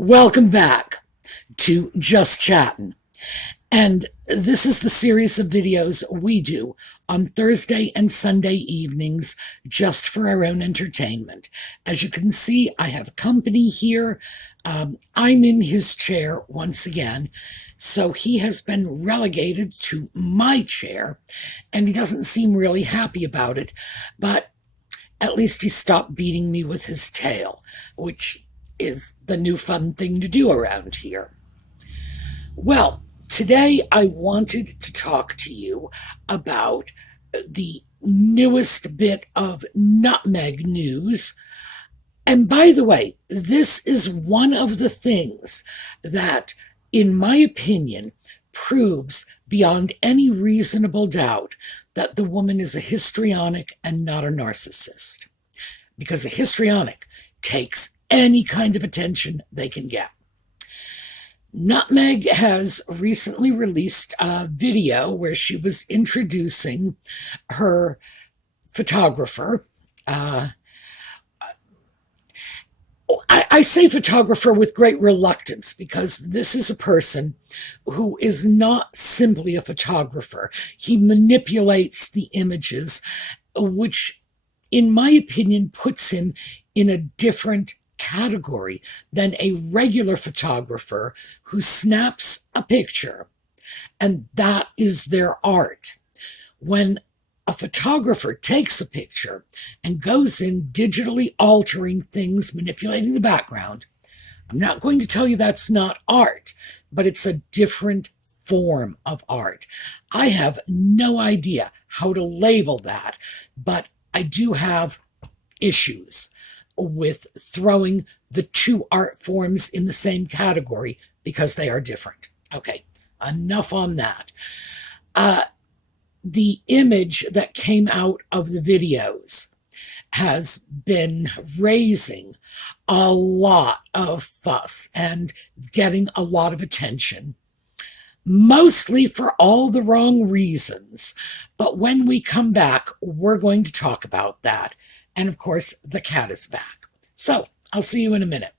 Welcome back to Just Chattin'. And this is the series of videos we do on Thursday and Sunday evenings just for our own entertainment. As you can see, I have company here. I'm in his chair once again, so he has been relegated to my chair, and he doesn't seem really happy about it, but at least he stopped beating me with his tail, which is the new fun thing to do around here. Well, today I wanted to talk to you about the newest bit of nutmeg news. And by the way, this is one of the things that, in my opinion, proves beyond any reasonable doubt that the woman is a histrionic and not a narcissist. Because a histrionic takes any kind of attention they can get. Nutmeg has recently released a video where she was introducing her photographer. I say photographer with great reluctance because this is a person who is not simply a photographer. He manipulates the images, which, in my opinion, puts him in a different category than a regular photographer who snaps a picture, and that is their art. When a photographer takes a picture and goes in digitally altering things, manipulating the background, I'm not going to tell you that's not art, but it's a different form of art. I have no idea how to label that, but I do have issues with throwing the two art forms in the same category because they are different. Okay, enough on that. The image that came out of the videos has been raising a lot of fuss and getting a lot of attention, mostly for all the wrong reasons. But when we come back, we're going to talk about that. And of course, the cat is back. So I'll see you in a minute.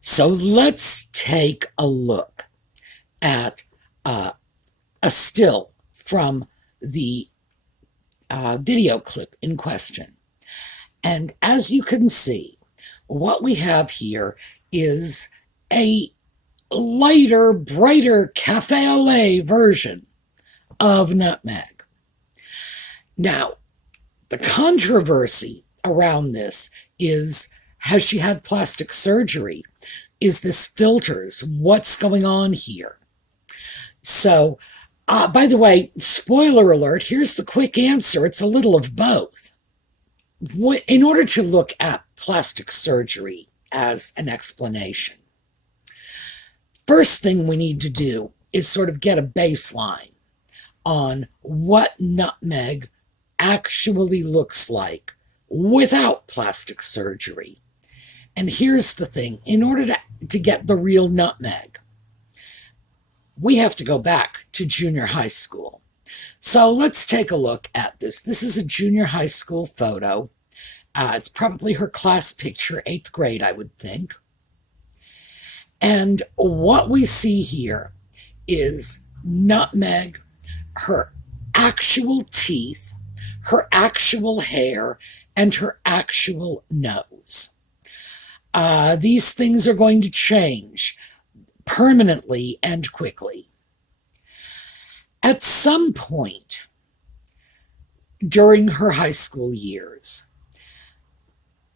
So let's take a look at a still from the video clip in question. And as you can see, what we have here is a lighter, brighter cafe au lait version of nutmeg. Now, the controversy around this is, has she had plastic surgery? Is this filters? What's going on here? So, by the way, spoiler alert, here's the quick answer. It's a little of both. In order to look at plastic surgery as an explanation, first thing we need to do is sort of get a baseline on what nutmeg actually looks like without plastic surgery. And here's the thing, in order to get the real nutmeg, we have to go back to junior high school. So let's take a look at this. This is a junior high school photo. It's probably her class picture, 8th grade, I would think. And what we see here is nutmeg, her actual teeth, her actual hair, and her actual nose. These things are going to change permanently and quickly. At some point during her high school years,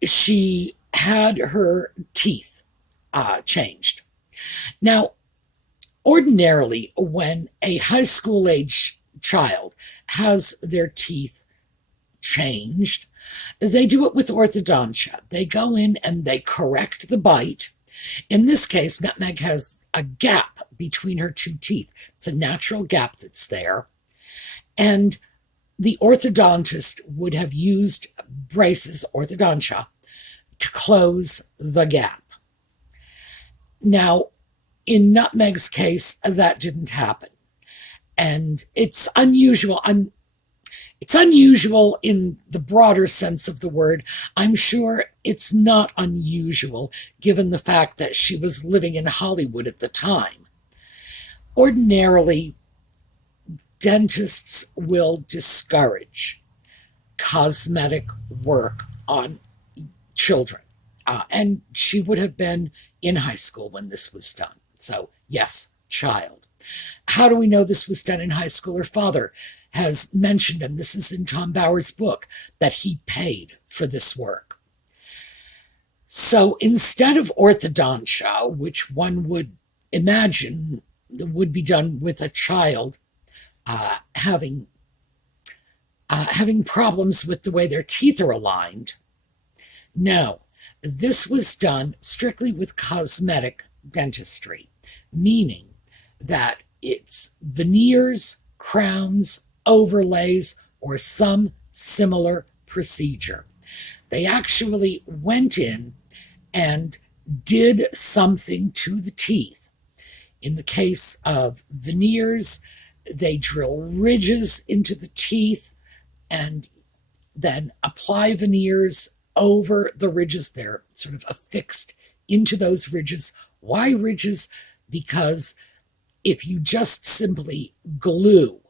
she had her teeth changed. Now, ordinarily, when a high school age child has their teeth changed, they do it with orthodontia. They go in and they correct the bite. In this case, nutmeg has a gap between her two teeth. It's a natural gap that's there. And the orthodontist would have used braces, orthodontia, to close the gap. Now, in Nutmeg's case, that didn't happen. And it's unusual. It's unusual in the broader sense of the word. I'm sure it's not unusual given the fact that she was living in Hollywood at the time. Ordinarily, dentists will discourage cosmetic work on children. And she would have been in high school when this was done. So, yes, child. How do we know this was done in high school? Her father has mentioned, and this is in Tom Bauer's book, that he paid for this work. So instead of orthodontia, which one would imagine would be done with a child having problems with the way their teeth are aligned, no, this was done strictly with cosmetic dentistry, meaning that it's veneers, crowns, overlays, or some similar procedure. They actually went in and did something to the teeth. In the case of veneers, they drill ridges into the teeth and then apply veneers over the ridges. They're sort of affixed into those ridges. Why ridges? Because if you just simply glue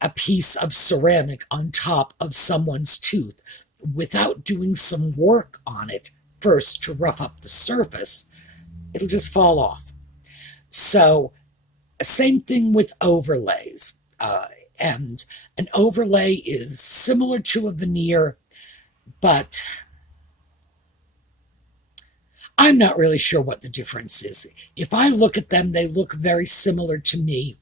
a piece of ceramic on top of someone's tooth without doing some work on it first to rough up the surface, it'll just fall off. So, same thing with overlays. And an overlay is similar to a veneer, but I'm not really sure what the difference is. If I look at them, they look very similar to me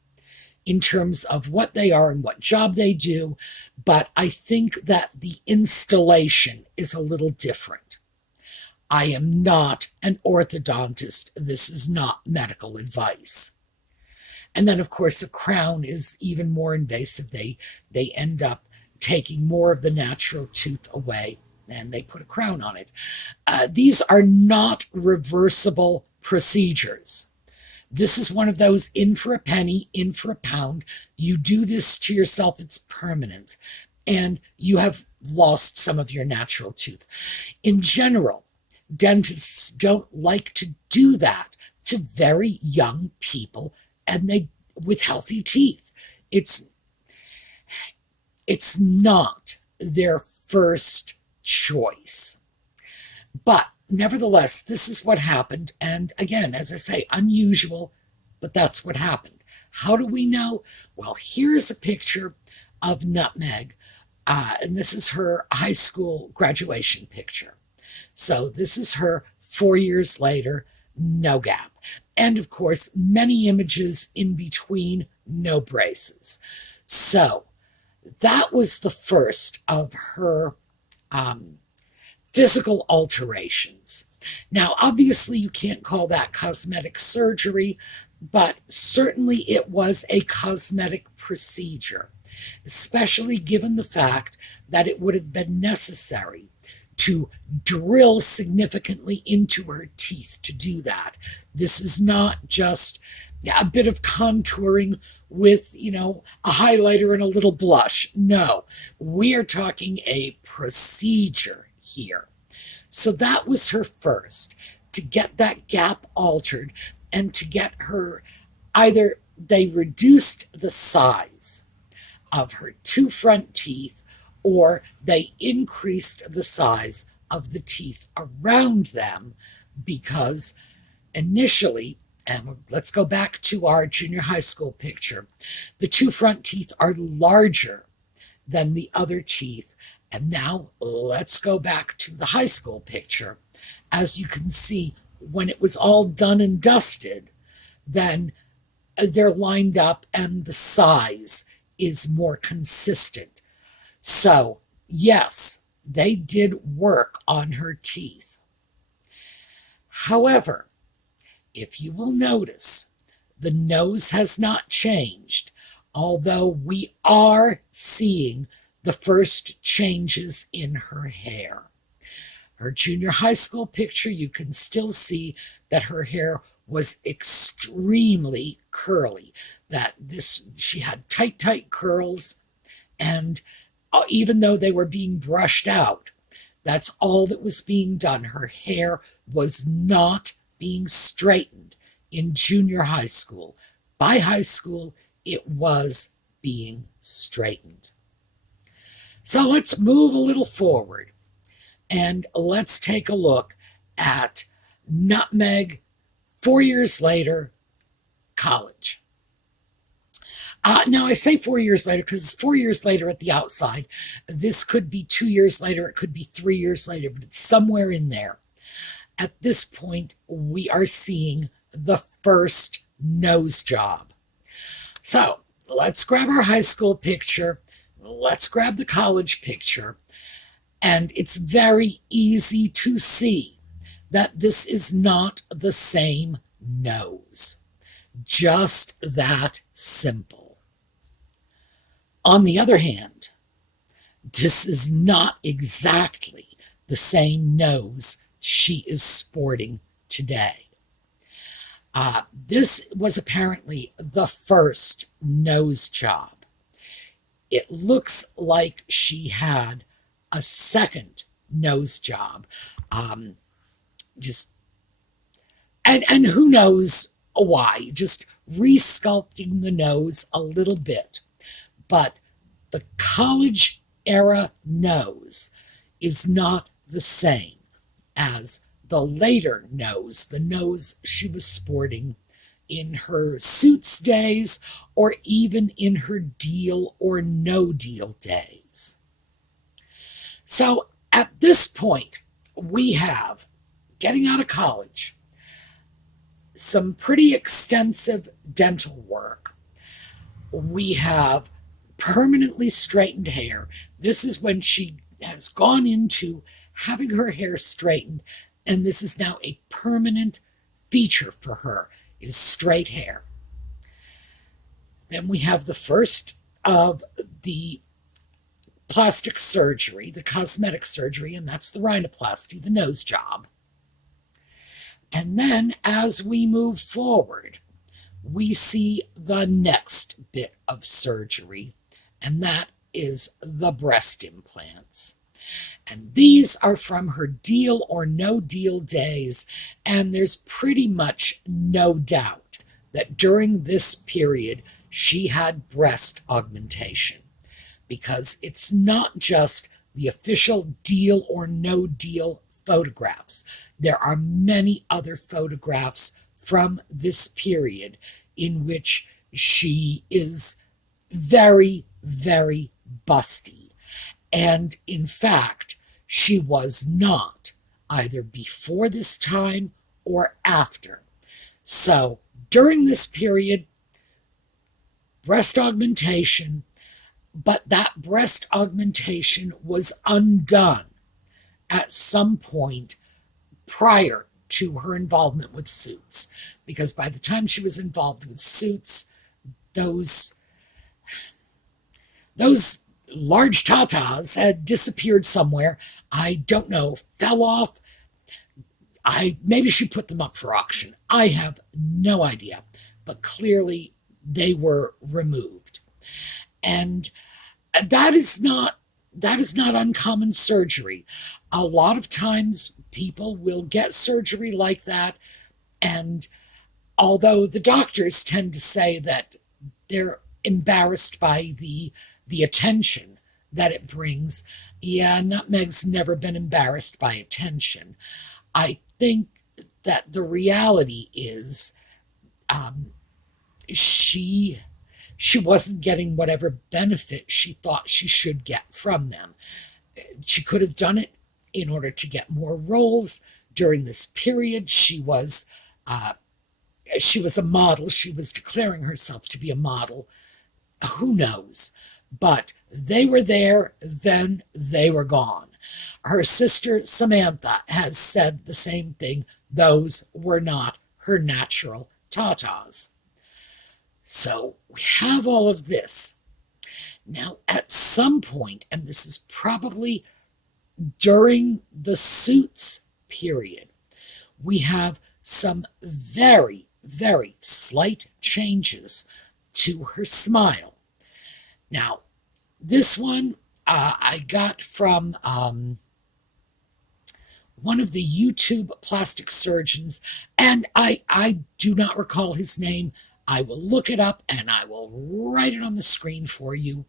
in terms of what they are and what job they do, but I think that the installation is a little different. I am not an orthodontist. This is not medical advice. And then, of course, a crown is even more invasive. They end up taking more of the natural tooth away, and they put a crown on it. These are not reversible procedures. This is one of those in for a penny, in for a pound. You do this to yourself, it's permanent, and you have lost some of your natural tooth. In general, dentists don't like to do that to very young people and they with healthy teeth. It's not their first choice. But nevertheless, this is what happened. And again, as I say, unusual, but that's what happened. How do we know? Well, here's a picture of Nutmeg. And this is her high school graduation picture. So this is her 4 years later, no gap. And of course, many images in between, no braces. So that was the first of her physical alterations. Now, obviously, you can't call that cosmetic surgery, but certainly it was a cosmetic procedure, especially given the fact that it would have been necessary to drill significantly into her teeth to do that. This is not just a bit of contouring with, a highlighter and a little blush. No, we are talking a procedure here. So that was her first, to get that gap altered and to get her, either they reduced the size of her two front teeth or they increased the size of the teeth around them, because initially, and let's go back to our junior high school picture, the two front teeth are larger than the other teeth. And now let's go back to the high school picture. As you can see, when it was all done and dusted, then they're lined up and the size is more consistent. So, yes, they did work on her teeth. However, if you will notice, the nose has not changed. although we are seeing the first changes in her hair. Her junior high school picture, you can still see that her hair was extremely curly, that she had tight curls, and even though they were being brushed out, that's all that was being done. Her hair was not being straightened in junior high school. By high school, it was being straightened. So let's move a little forward and let's take a look at Nutmeg 4 years later, college. Now, I say 4 years later because it's 4 years later at the outside. This could be 2 years later. It could be 3 years later, but it's somewhere in there. At this point, we are seeing the first nose job. So let's grab our high school picture. Let's grab the college picture. And it's very easy to see that this is not the same nose. Just that simple. On the other hand, this is not exactly the same nose she is sporting today. This was apparently the first nose job. It looks like she had a second nose job. And who knows why, just resculpting the nose a little bit. But the college era nose is not the same as the later nose, the nose she was sporting in her Suits days or even in her Deal or No Deal days. So at this point, we have, getting out of college, some pretty extensive dental work. We have permanently straightened hair. This is when she has gone into having her hair straightened, and this is now a permanent feature for her, is straight hair. Then we have the first of the plastic surgery, the cosmetic surgery, and that's the rhinoplasty, the nose job. And then as we move forward, we see the next bit of surgery, and that is the breast implants. And these are from her Deal or No Deal days, and there's pretty much no doubt that during this period she had breast augmentation, because it's not just the official Deal or No Deal photographs. There are many other photographs from this period in which she is very, very busty. And in fact, she was not, either before this time or after. So during this period, breast augmentation, but that breast augmentation was undone at some point prior to her involvement with Suits, because by the time she was involved with Suits, those large tatas had disappeared somewhere. I don't know, fell off. Maybe she put them up for auction. I have no idea, but clearly they were removed. And that is not uncommon surgery. A lot of times people will get surgery like that, and although the doctors tend to say that they're embarrassed by the attention that it brings, yeah, Nutmeg's never been embarrassed by attention. I think that the reality is she wasn't getting whatever benefit she thought she should get from them. She could have done it in order to get more roles during this period. She was a model. She was declaring herself to be a model. Who knows? But they were there, then they were gone. Her sister Samantha has said the same thing. Those were not her natural tatas. So we have all of this. Now, at some point, and this is probably during the Suits period, we have some very, very slight changes to her smile. Now, this one I got from one of the YouTube plastic surgeons, and I do not recall his name. I will look it up and I will write it on the screen for you.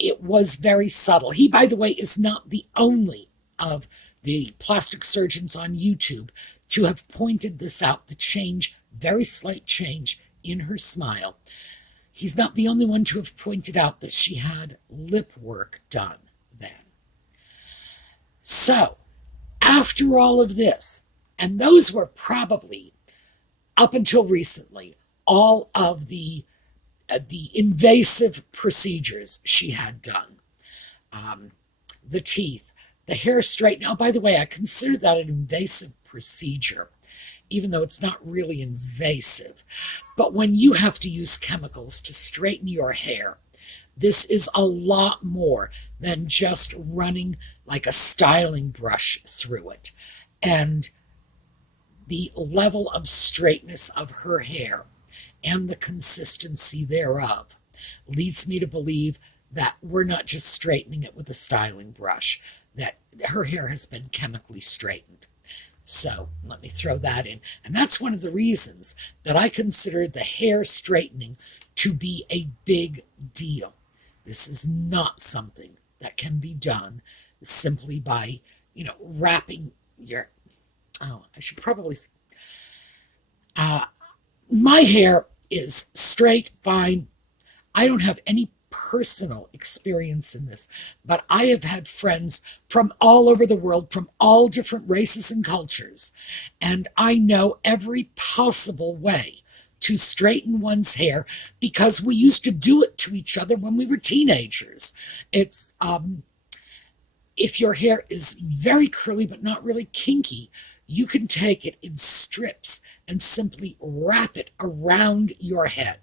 It was very subtle. He, by the way, is not the only of the plastic surgeons on YouTube to have pointed this out, the change, very slight change in her smile. He's not the only one to have pointed out that she had lip work done then. So, after all of this, and those were probably, up until recently, all of the invasive procedures she had done. The teeth, the hair straighten. Oh, by the way, I consider that an invasive procedure, even though it's not really invasive. But when you have to use chemicals to straighten your hair, this is a lot more than just running like a styling brush through it. And the level of straightness of her hair and the consistency thereof leads me to believe that we're not just straightening it with a styling brush, that her hair has been chemically straightened. So let me throw that in. And that's one of the reasons that I consider the hair straightening to be a big deal. This is not something that can be done simply by, wrapping your, I should probably, my hair is straight, fine. I don't have any personal experience in this, but I have had friends from all over the world, from all different races and cultures, and I know every possible way to straighten one's hair because we used to do it to each other when we were teenagers. It's if your hair is very curly but not really kinky, you can take it in strips and simply wrap it around your head.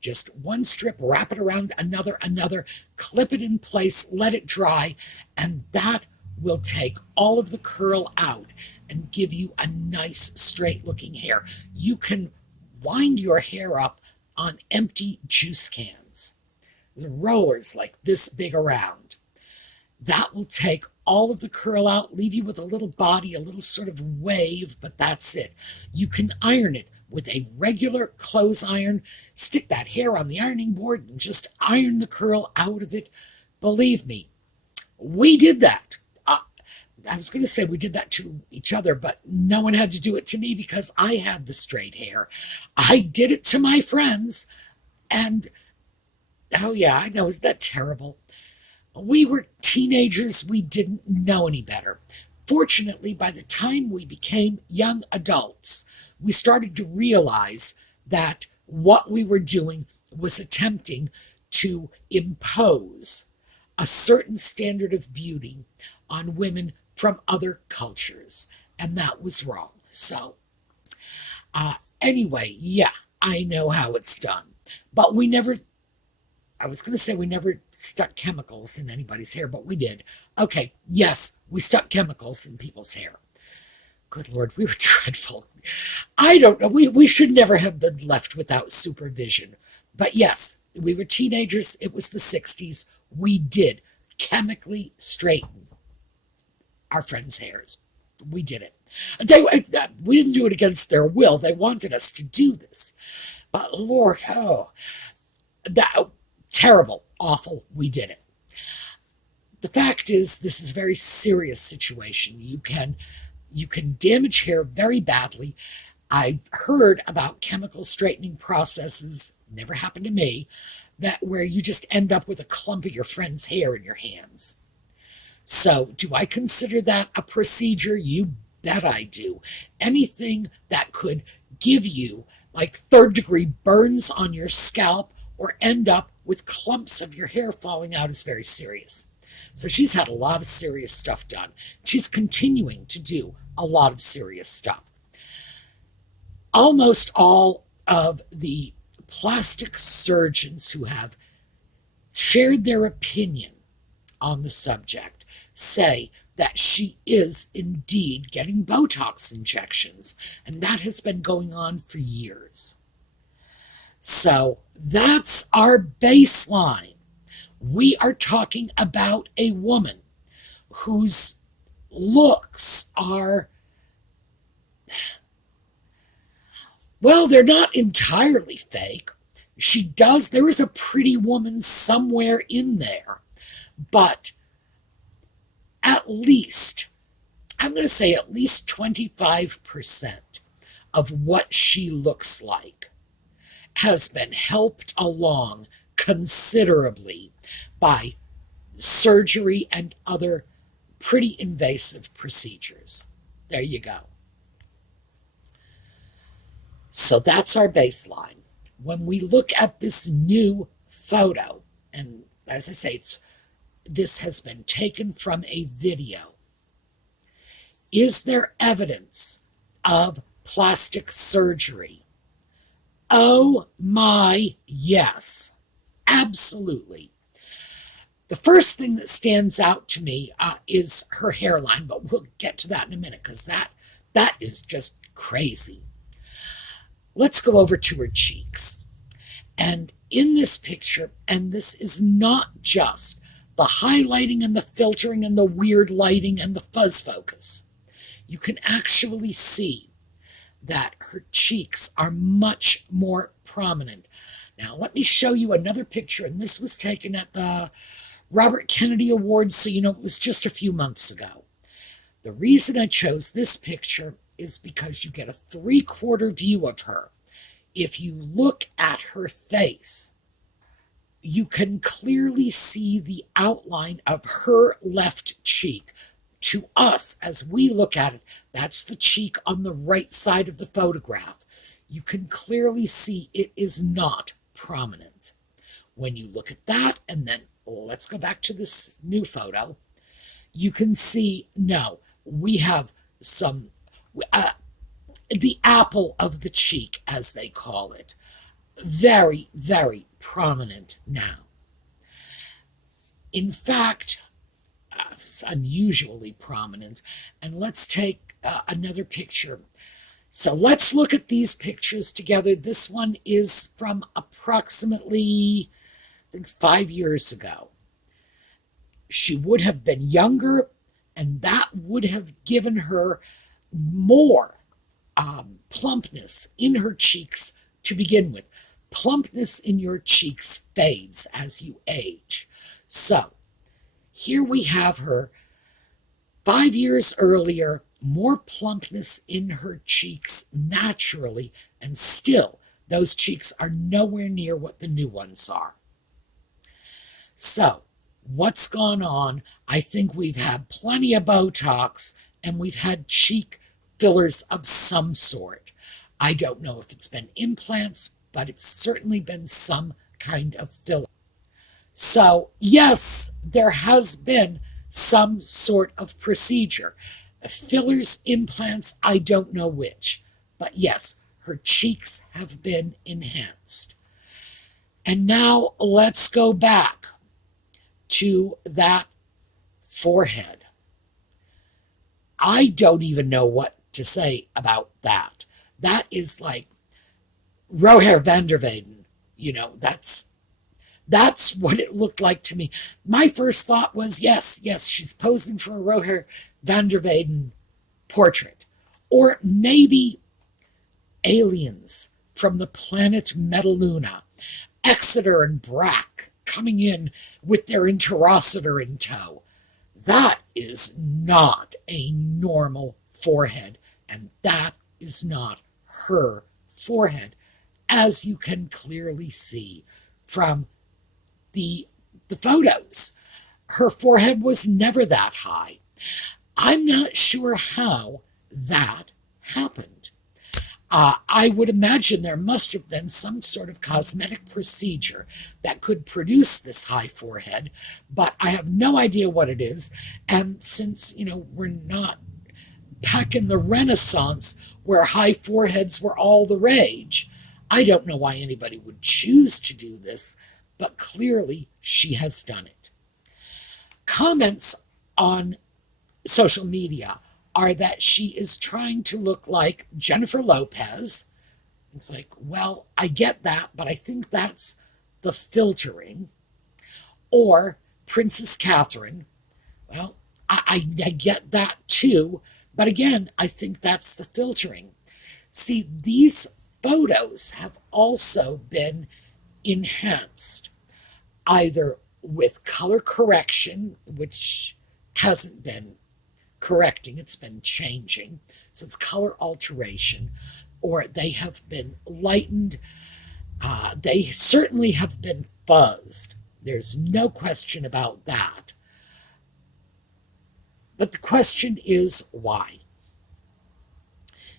Just one strip, wrap it around another, clip it in place, let it dry, and that will take all of the curl out and give you a nice straight looking hair. You can wind your hair up on empty juice cans. There's rollers like this big around. That will take all of the curl out, leave you with a little body, a little sort of wave, but that's it. You can iron it with a regular clothes iron. Stick that hair on the ironing board and just iron the curl out of it. Believe me, we did that. I was going to say we did that to each other, but no one had to do it to me because I had the straight hair. I did it to my friends, and oh yeah, I know, isn't that terrible? We were teenagers, we didn't know any better. Fortunately, by the time we became young adults, we started to realize that what we were doing was attempting to impose a certain standard of beauty on women from other cultures, and that was wrong. So, anyway, yeah, I know how it's done. But we never, I was going to say we never stuck chemicals in anybody's hair, but we did. Okay, yes, we stuck chemicals in people's hair. Good Lord, we were dreadful. I don't know, we should never have been left without supervision. But yes, we were teenagers, it was the 60s. We did chemically straighten our friends' hairs. We did it. We didn't do it against their will. They wanted us to do this. But Lord, terrible, awful, we did it. The fact is, this is a very serious situation. You can damage hair very badly. I heard about chemical straightening processes, never happened to me, that where you just end up with a clump of your friend's hair in your hands. So, do I consider that a procedure? You bet I do. Anything that could give you like third-degree burns on your scalp or end up with clumps of your hair falling out is very serious. So she's had a lot of serious stuff done. She's continuing to do a lot of serious stuff. Almost all of the plastic surgeons who have shared their opinion on the subject say that she is indeed getting Botox injections, and that has been going on for years. So that's our baseline. We are talking about a woman whose looks are, well, they're not entirely fake. There is a pretty woman somewhere in there, but at least, I'm going to say at least 25% of what she looks like has been helped along considerably by surgery and other pretty invasive procedures. There you go. So that's our baseline. When we look at this new photo, and as I say, this has been taken from a video, is there evidence of plastic surgery? Oh my, yes, absolutely. The first thing that stands out to me is her hairline, but we'll get to that in a minute because that is just crazy. Let's go over to her cheeks. And in this picture, and this is not just the highlighting and the filtering and the weird lighting and the fuzz focus, you can actually see that her cheeks are much more prominent. Now, let me show you another picture, and this was taken at the Robert Kennedy Awards, so you know it was just a few months ago. The reason I chose this picture is because you get a 3/4 view of her. If you look at her face, you can clearly see the outline of her left cheek. To us, as we look at it, that's the cheek on the right side of the photograph. You can clearly see it is not prominent. When you look at that, and then let's go back to this new photo, you can see, no, we have some, the apple of the cheek, as they call it, very, very prominent now. In fact, it's unusually prominent. And let's take another picture. So let's look at these pictures together. This one is from approximately, I think, 5 years ago. She would have been younger, and that would have given her more plumpness in her cheeks to begin with. Plumpness in your cheeks fades as you age. So here we have her 5 years earlier, more plumpness in her cheeks naturally, and still those cheeks are nowhere near what the new ones are. So what's gone on? I think we've had plenty of Botox, and we've had cheek fillers of some sort. I don't know if it's been implants, but it's certainly been some kind of filler. So yes, there has been some sort of procedure. Fillers, implants, I don't know which. But yes, her cheeks have been enhanced. And now let's go back to that forehead. I don't even know what to say about that. That is like Roher van der Weyden. You know, that's what it looked like to me. My first thought was, yes, she's posing for a Roher van der Weyden portrait. Or maybe aliens from the planet Metaluna, Exeter and Brack, coming in with their interocitor in tow. That is not a normal forehead, and that is not her forehead, as you can clearly see from the photos. Her forehead was never that high. I'm not sure how that happened. I would imagine there must have been some sort of cosmetic procedure that could produce this high forehead, but I have no idea what it is. And since, we're not back in the Renaissance where high foreheads were all the rage, I don't know why anybody would choose to do this, but clearly she has done it. Comments on social media are that she is trying to look like Jennifer Lopez. It's like, well, I get that, but I think that's the filtering. Or Princess Catherine. Well, I get that too, but again, I think that's the filtering. See, these photos have also been enhanced, either with color correction, which hasn't been correcting, it's been changing, so it's color alteration, or they have been lightened. They certainly have been fuzzed. There's no question about that. But the question is why?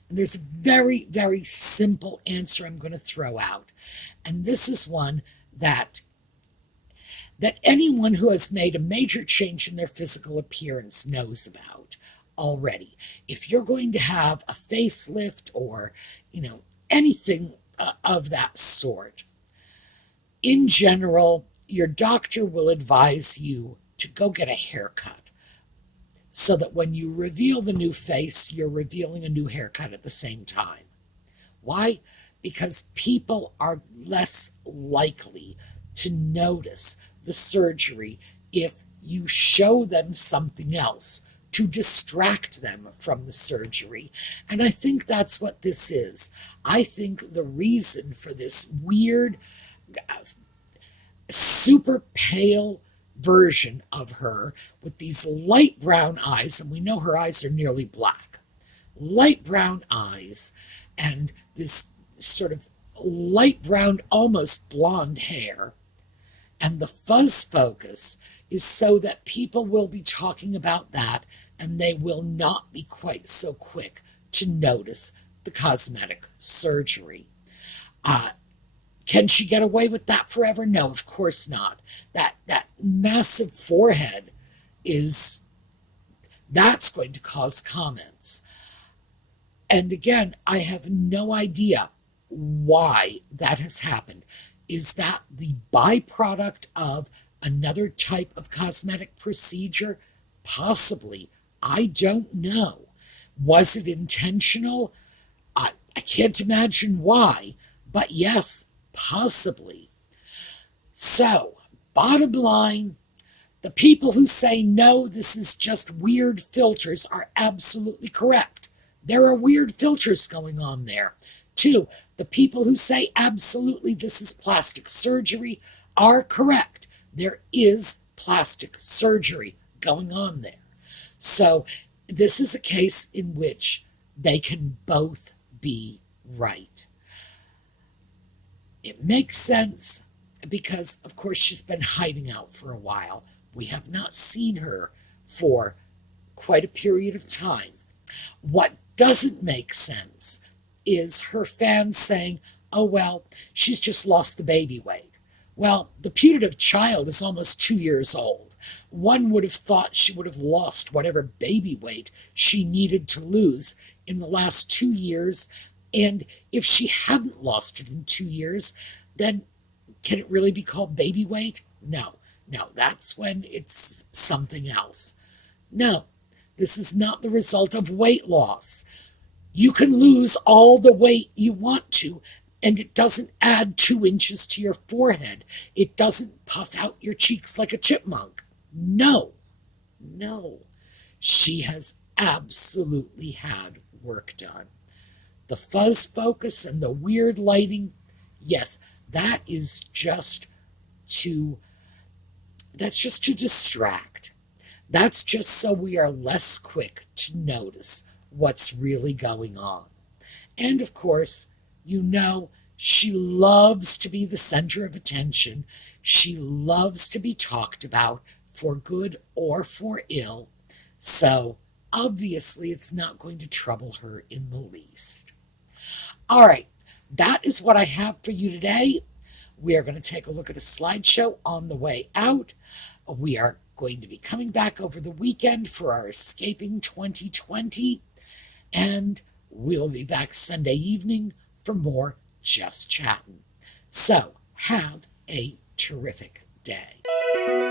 And there's a very, very simple answer I'm going to throw out. And this is one that anyone who has made a major change in their physical appearance knows about already. If you're going to have a facelift or, anything of that sort, in general, your doctor will advise you to go get a haircut, so that when you reveal the new face, you're revealing a new haircut at the same time. Why? Because people are less likely to notice the surgery if you show them something else to distract them from the surgery. And I think that's what this is. I think the reason for this weird, super pale version of her with these light brown eyes, and we know her eyes are nearly black, light brown eyes, and this sort of light brown, almost blonde hair, and the fuzz focus is so that people will be talking about that, and they will not be quite so quick to notice the cosmetic surgery. Can she get away with that forever? No, of course not. That massive forehead that's going to cause comments. And again, I have no idea why that has happened. Is that the byproduct of another type of cosmetic procedure? Possibly. I don't know. Was it intentional? I can't imagine why, but yes, possibly. So, bottom line, the people who say, no, this is just weird filters are absolutely correct. There are weird filters going on there. 2, the people who say, absolutely, this is plastic surgery are correct. There is plastic surgery going on there. So, this is a case in which they can both be right. It makes sense because, of course, she's been hiding out for a while. We have not seen her for quite a period of time. What doesn't make sense is her fans saying, oh, well, she's just lost the baby weight. Well, the putative child is almost 2 years old. One would have thought she would have lost whatever baby weight she needed to lose in the last 2 years. And if she hadn't lost it in 2 years, then can it really be called baby weight? No, that's when it's something else. No, this is not the result of weight loss. You can lose all the weight you want to, and it doesn't add 2 inches to your forehead. It doesn't puff out your cheeks like a chipmunk. No. She has absolutely had work done. The fuzz focus and the weird lighting, yes, that's just to distract. That's just so we are less quick to notice what's really going on. And of course, she loves to be the center of attention. She loves to be talked about for good or for ill. So obviously it's not going to trouble her in the least. All right, that is what I have for you today. We are going to take a look at a slideshow on the way out. We are going to be coming back over the weekend for our Escaping 2020, and we'll be back Sunday evening for more just chatting. So have a terrific day.